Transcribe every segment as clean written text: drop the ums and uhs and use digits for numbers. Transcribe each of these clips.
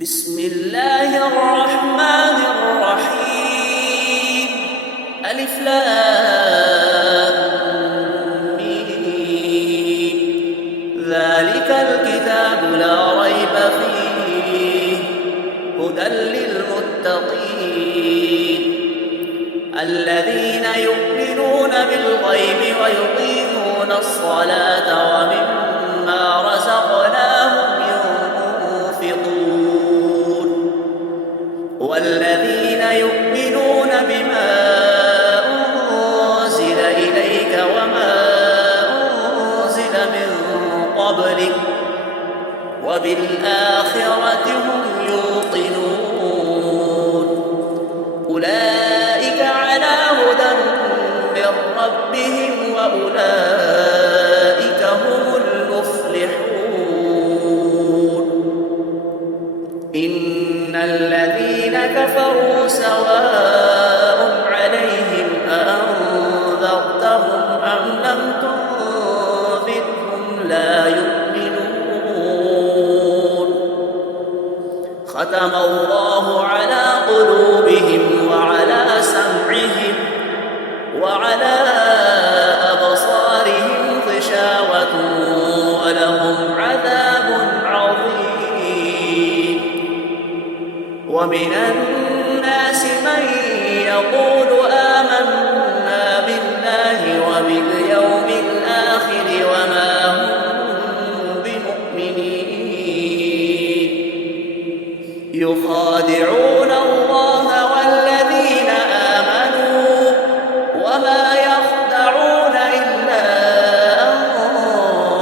بسم الله الرحمن الرحيم. ألف لام ميم. ذلك الكتاب لا ريب فيه هدى للمتقين الذين يؤمنون بالغيب ويقيمون الصلاة ومما رزقناهم ينفقون والذين يؤمنون بما أنزل إليك وما أنزل من قبلك وبالآخرة هم يوقنون أولئك على هدى من ربهم وأولئك هم المفلحون. إن الذين كفروا سواء عليهم أأنذرتهم أم لم تنذرهم لا يؤمنون. ختم الله على قلوبهم وعلى سمعهم وعلى أبصارهم غشاوة ولهم عذاب عظيم. ومن الناس من يقول آمنا بالله وباليوم الآخر وما هم بمؤمنين يخادعون الله والذين آمنوا وما يخدعون إلا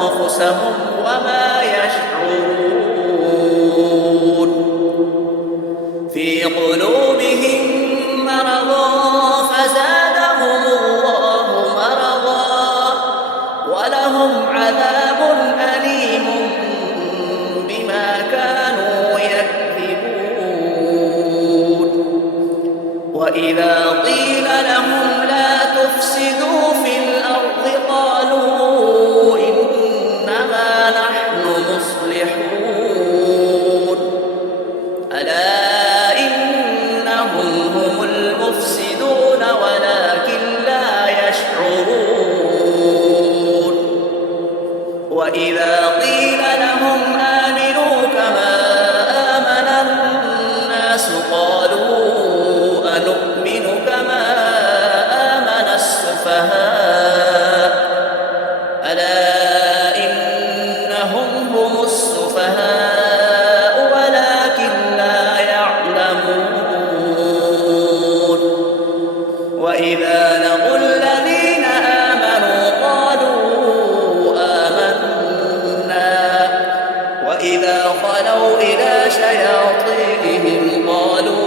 أنفسهم وما يشعرون. في قلوبهم مرض فزادهم الله مرضا ولهم عذاب أليم بما كانوا يكذبون. وإذا قيل لهم لا تفسدوا في الأرض قالوا إنما نحن مصلحون ألا إنهم هم المفسدون ولكن لا يشعرون. وإذا قيل لهم آمنوا كما آمن الناس قالوا أنؤمن كما آمن السفهاء ألا إنهم هم السفهاء ولكن لا يعلمون. وإذا لقوا الذين آمنوا قالوا آمنا وإذا خلوا إلى شياطينهم قالوا